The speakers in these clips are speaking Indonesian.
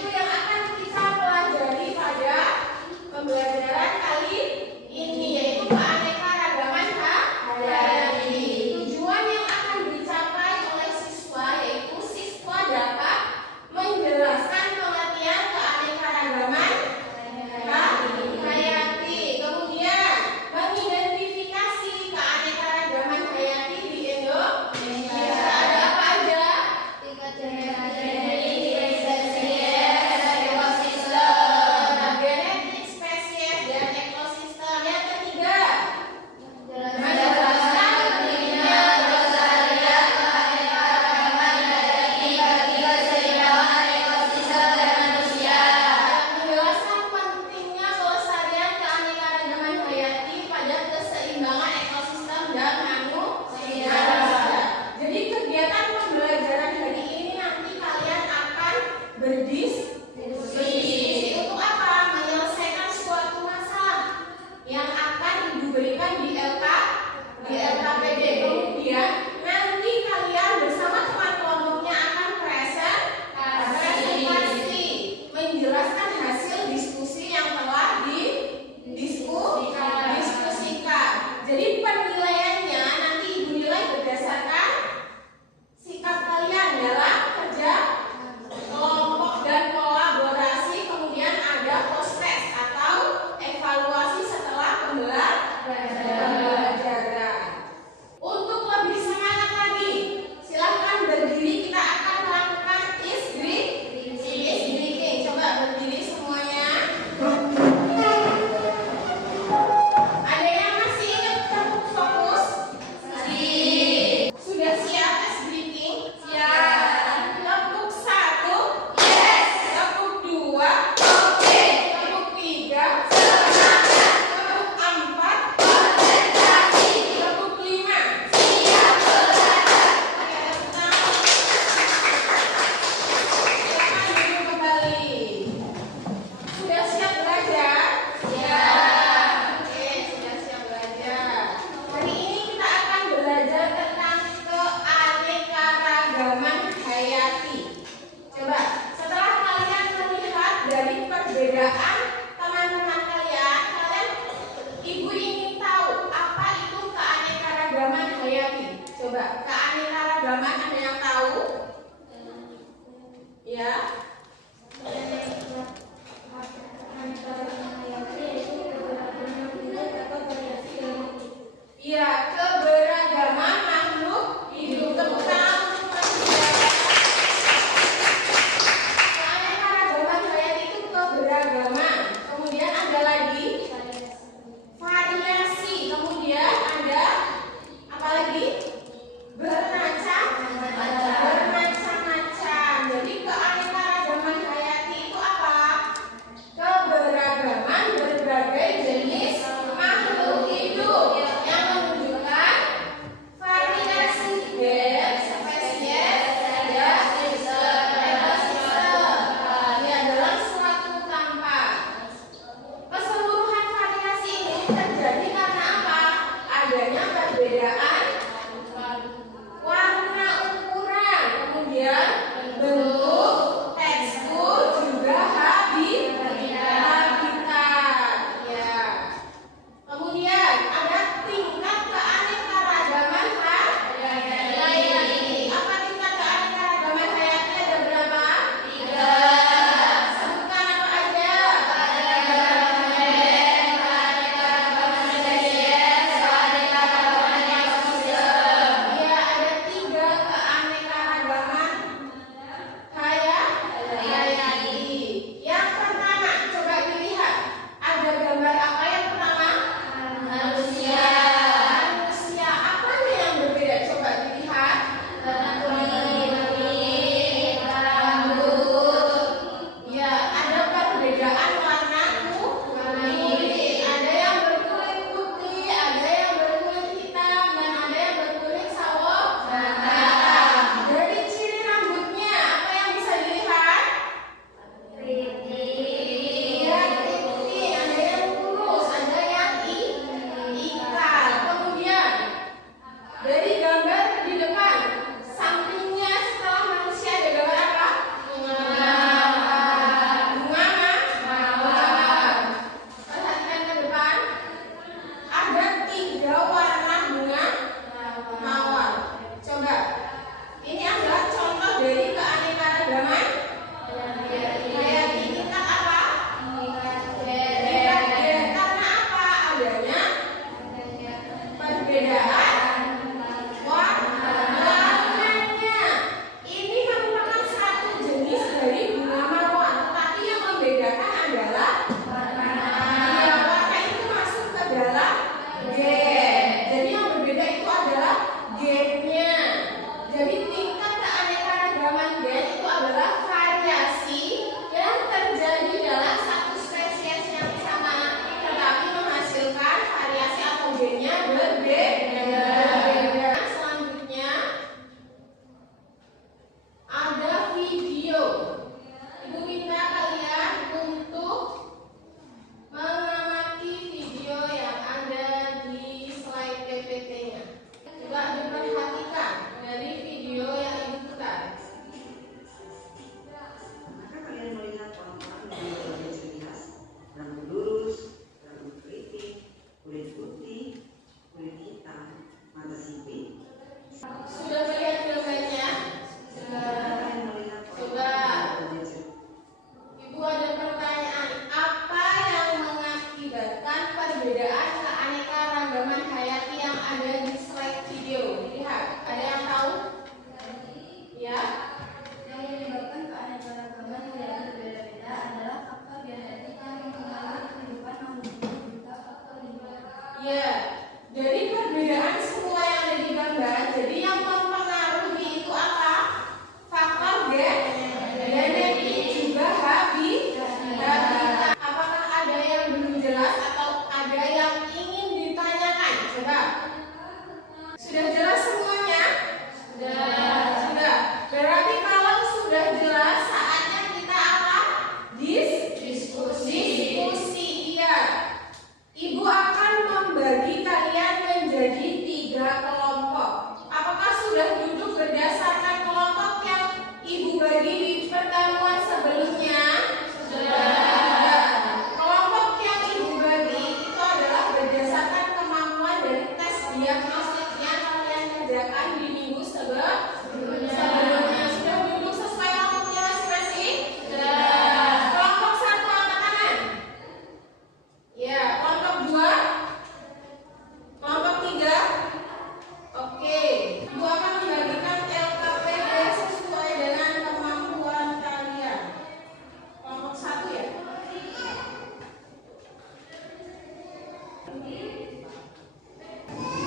itu yang akan kita pelajari pada pembelajaran kali ini, yaitu keanekaragaman hayati. Tujuan yang akan dicapai oleh siswa yaitu siswa dapat menjelaskan pengertian keanekaragaman hayati, kemudian mengidentifikasi keanekaragaman hayati di Indonesia. Ada apa aja? Tingkat genetik, spesies, dan ekosistem. Yang ketiga, menjelaskan pentingnya kelestarian keanekaragaman hayati bagi keseimbangan ekosistem dan manusia. Menjelaskan pentingnya kelestarian keanekaragaman hayati pada keseimbangan ekosistem dan manusia. Jadi kegiatan pembelajaran hari ini nanti kalian akan berdiskusi untuk apa? Menyelesaikan suatu masalah yang akan diberikan di LKPD. Kemudian nanti kalian bersama teman kelompoknya akan presentasi, menjelaskan hasil diskusi yang telah didiskusikan. Jadi penilaiannya nanti ibu nilai berdasarkan sikap kalian dalam kerja kelompok dan kolaborasi. Kemudian ada post-test atau evaluasi setelah pembelajaran. Untuk lebih semangat lagi, silahkan berdiri. Kita akan melakukan ice breathing. Coba berdiri semuanya. Ada yang masih ingat untuk fokus? Sudah siap ice breathing? Siap. Tepuk 1, yes. Tepuk 2, oke. Tepuk 3, semangat. Tepuk 4, konsentrasi. Tepuk 5, siap belajar. Oke, tepuk tangan. Silakan duduk kembali. Sudah siap belajar? Siap. Oke, sudah siap belajar. Hari ini kita akan belajar tentang keanekaragaman hayati. Coba, setelah kalian melihat dari perbedaan teman-teman kalian, ibu ingin tahu apa itu keanekaragaman hayati. Coba, keanekaragaman ada yang tahu? Ya. Iya, keberagaman makhluk hidup. Tepuk tangan untuk keberagaman. Keanekaragaman hayati itu keberagaman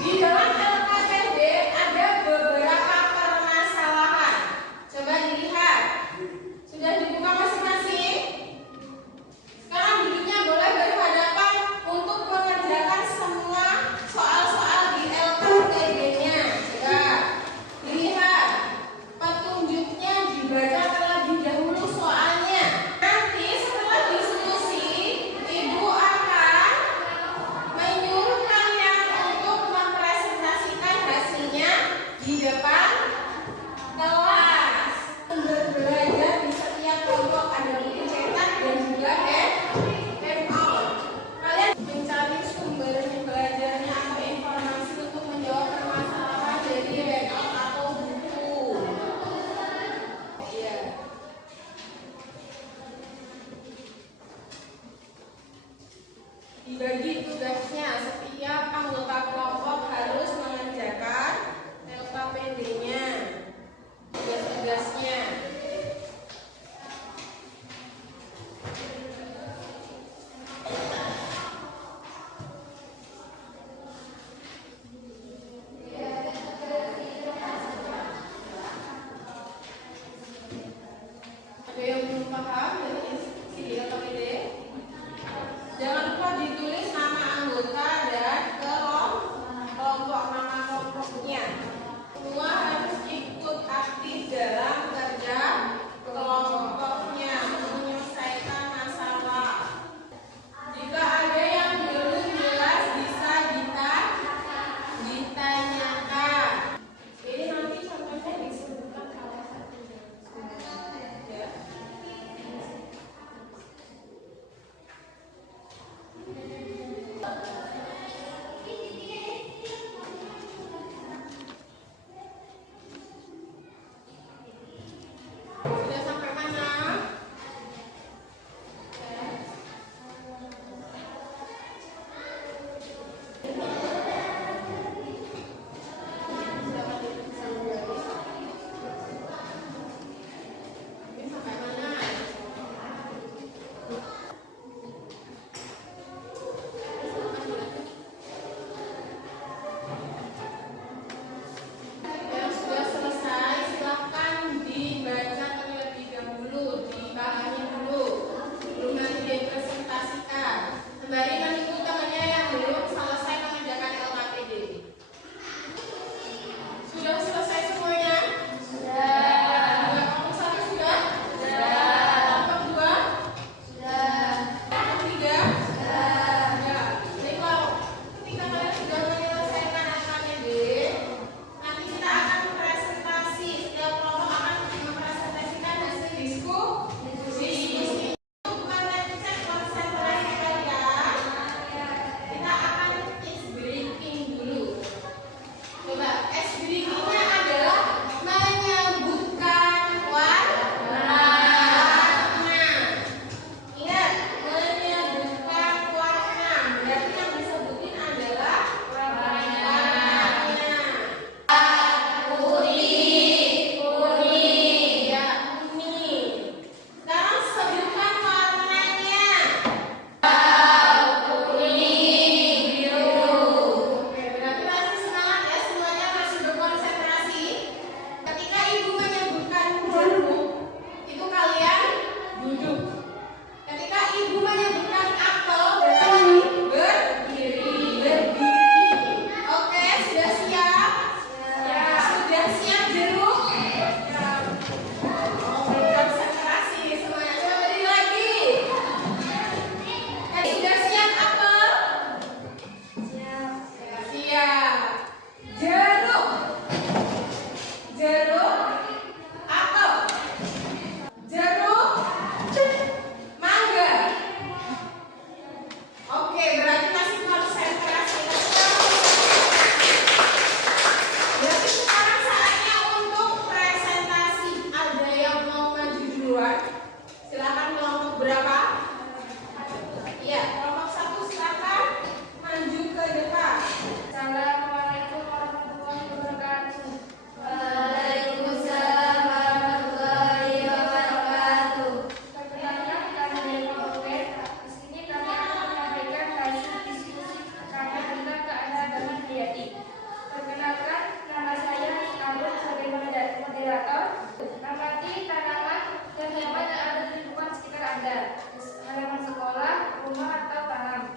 Di dalam LKPD ada beberapa permasalahan. Coba dilihat. Sudah dibuka masing-masing? Sekarang duduknya boleh berhadapan untuk mengerjakan semua soal-soal di LKPD-nya. Coba dilihat. Petunjuknya dibaca terlebih dahulu soalnya. Nanti setelah diskusi, Ibu akan menyuruh kalian untuk mempresentasikan hasilnya di depan kelas. Belajar di setiap kelompok ada buku cetak dan juga handout. Kalian mencari sumber belajarnya atau informasi untuk menjawab permasalahan dari handout atau buku. Iya. Dibagi tugasnya, setiap anggota kelompok harus mengerjakan LKPD-nya, tugas-tugasnya. Ada yang belum paham dari isi LKPD? Jangan lupa ditulis nama anggota dan kelompok, nama kelompoknya. Semua harus ikut aktif dalam kerja kelompoknya menyelesaikan masalah. Jika ada yang belum jelas bisa ditanyakan. Ini nanti contohnya disebutkan salah satu. Ya. Sudah sampai mana? Ini sampai mana? Yang sudah selesai silahkan dibaca terlebih dahulu, dipahami dulu, belum nanti dipresentasikan. Sembari menunggu temannya yang belum selesai mengerjakan LKPD. Sudah selesai semuanya? Sudah. Kelompok 1 sudah? Sudah. Kelompok 2? Sudah. Kelompok 3? Sudah. Jadi kalau ketika kalian sudah menyelesaikan LKPD, nanti kita akan presentasi. Setiap kelompok akan mempresentasikan hasil diskusi. Untuk mengecek konsentrasi kalian, kita akan ice breaking dulu. Coba, ice breaking-nya adalah menyebutkan warna. Ingat, menyebutkan warna. Berarti yang disebutin adalah warnanya. Putih, kuning, ya kuning. Sekarang sebutkan warnanya. Kuning, biru. Oke, berarti masih semangat ya, semuanya masih berkonsentrasi. Ketika ibu menyebutkan huruf, itu kalian duduk. Ketika ibu menyebutkan apel, berarti berdiri. Oke, sudah siap? Sudah siap jeruk? Konsentrasi semuanya. Coba berdiri lagi. Sudah siap apel? Siap. Jeruk. Jeruk. Apel. Jeruk. Mangga. Oke, berarti masih konsentrasi. Berarti sekarang saatnya untuk presentasi. Ada yang mau maju duluan? Silakan kelompok berapa? Iya, kelompok 1 silakan maju ke depan. Assalamualaikum warahmatullahi wabarakatuh. Waalaikumsalam warahmatullahi wabarakatuh. Perkenalkan, kami dari kelompok B. Di sini kami akan menyampaikan hasil diskusi ada? Halaman sekolah, rumah atau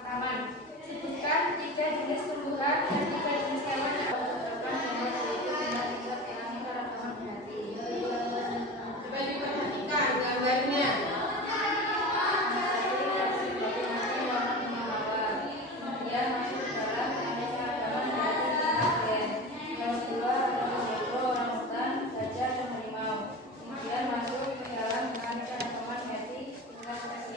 taman? Sebutkan 3 jenis tumbuhan dan 3 jenis hewan yang terdapat gambar yaitu dengan tiga pelangi para taman berarti. Coba diperhatikan gambarnya. Kemudian masuk ke dalam aneka taman berarti 3 gen. Yang kedua ada zebra, orangutan, gajah, dan harimau. Kemudian masuk ke dalam aneka taman berarti 5 spesies.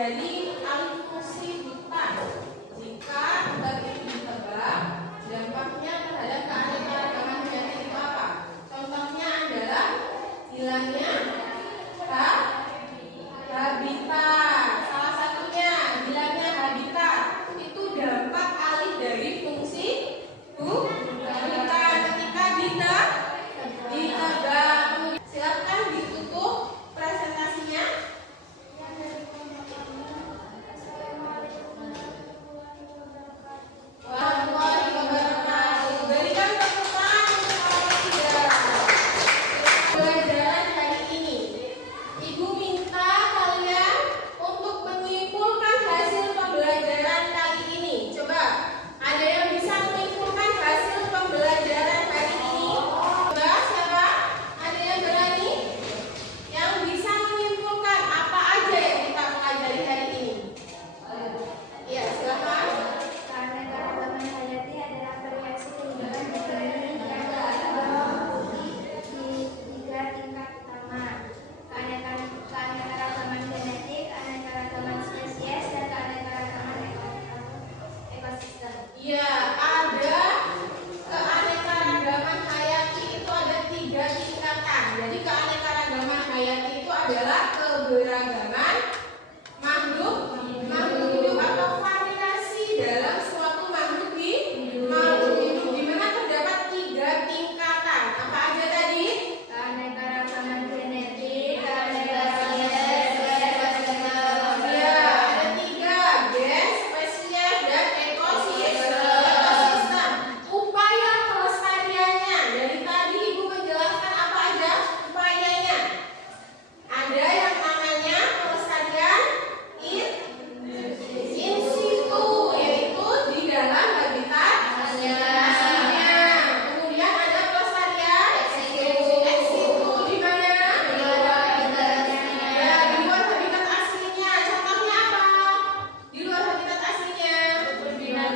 dari alih fungsi hutan. Jika hutan itu ditebang, dampaknya terhadap keanekaragaman hayati itu apa? Contohnya adalah hilangnya habitat. Salah satunya hilangnya habitat itu dampak alih dari fungsi hutan ketika ditebang. Silakan ditutup presentasinya. Warahmatullahi wabarakatuh. Berikan tepuk tangan untuk para tidak. Pelajaran hari ini, Ibu minta kalian untuk menyimpulkan hasil pembelajaran kali ini. Coba, ada yang bisa menyimpulkan hasil pembelajaran hari ini? Coba, siapa? Ada yang berani? Yang bisa menyimpulkan apa aja yang kita pelajari hari ini? Iya, silakan. Keanekaragaman hayati adalah variasi kehidupan di bumi yang meliputi tiga tingkat utama: keanekaragaman genetik, keanekaragaman spesies, dan keanekaragaman ekosistem. Iya, ada keanekaragaman hayati itu ada 3 tingkatan. Jadi keanekaragaman hayati itu adalah keberagaman makhluk hidup atau variasi dalam suatu makhluk hidup, di mana terdapat 3 tingkatan. Apa aja tadi? Keanekaragaman genetik, Ya, ada 3, gen, spesies, dan ekosistem. Upaya pelestariannya, dari tadi Ibu menjelaskan apa aja upayanya. Ada yang namanya pelestarian in situ, yaitu di dalam habitat aslinya. Kemudian ada pelestarian ex situ, di mana? Ya, di luar habitat aslinya. Contohnya apa? Di luar habitat aslinya? Ya,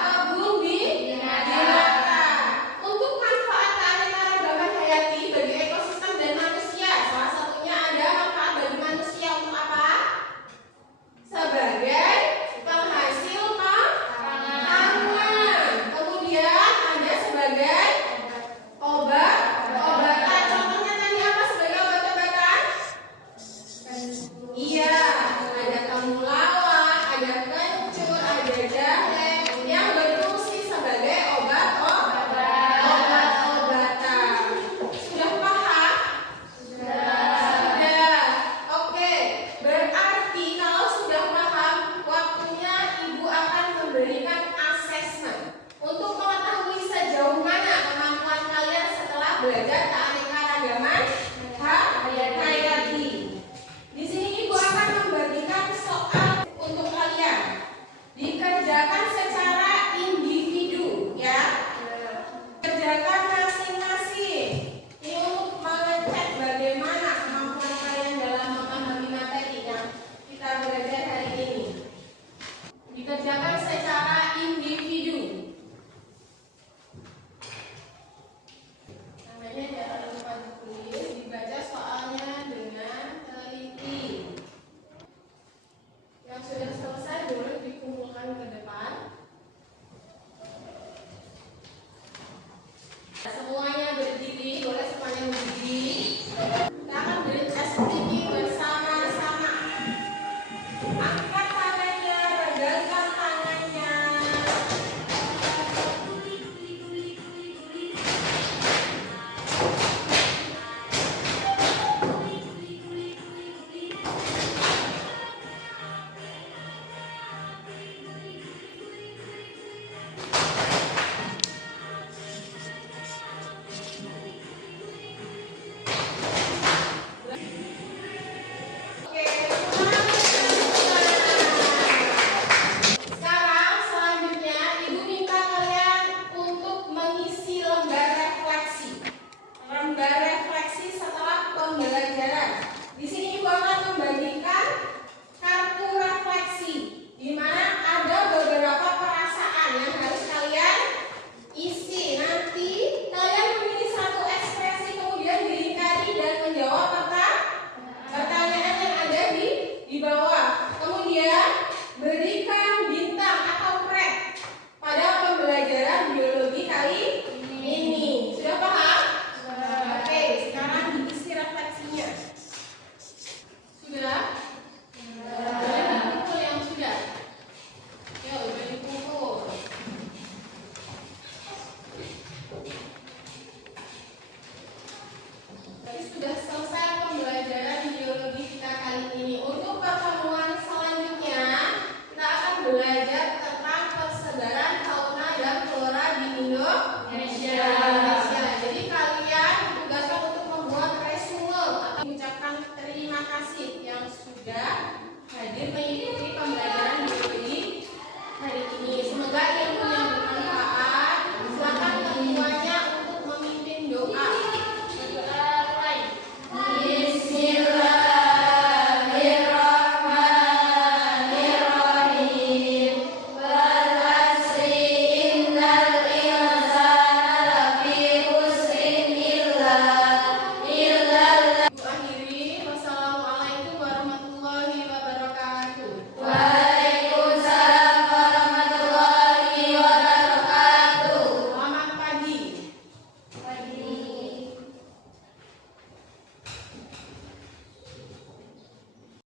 kebun binatang. Untuk manfaat keanekaragaman hayati bagi ekosistem dan manusia, salah satunya ada manfaat bagi manusia untuk apa? Sebagai penghasil pangan. Kemudian ada sebagai obatan. Contohnya tadi apa sebagai obat-obatan? Iya, ada temulawak, ada kencur, ada jahe yang berfungsi sebagai obat-obatan. Sudah paham? Sudah. Oke, berarti kalau sudah paham, waktunya Ibu akan memberikan asesmen untuk mengetahui sejauh mana kemampuan kalian setelah belajar keanekaragaman hayati. Di sini Ibu akan membagikan soal untuk kalian. Dikerjakan secara individu, ya. Kerjakan masing-masing. Ini untuk mengecek bagaimana kemampuan kalian dalam memahami materi yang kita belajar hari ini. Dikerjakan secara individu. Namanya jangan lupa ditulis, dibaca soalnya dengan teliti. Yang sudah selesai boleh dikumpulkan ke depan. Semuanya berdiri, boleh semuanya berdiri. Kita akan berjas tinggi bersama-sama. Angkat tangannya, regangkan tangannya. Oke, sekarang selanjutnya Ibu minta kalian untuk mengisi lembar refleksi. Lembar refleksi setelah pembelajaran. Di sini Ibu akan membagikan kartu refleksi, di mana ada beberapa perasaan yang harus kalian isi. Nanti kalian memilih satu ekspresi, kemudian dilingkari dan menjawab pertanyaan yang ada di bawah. kasih yang sudah hadir mengikuti pembelajaran biologi hari ini. Semoga ilmunya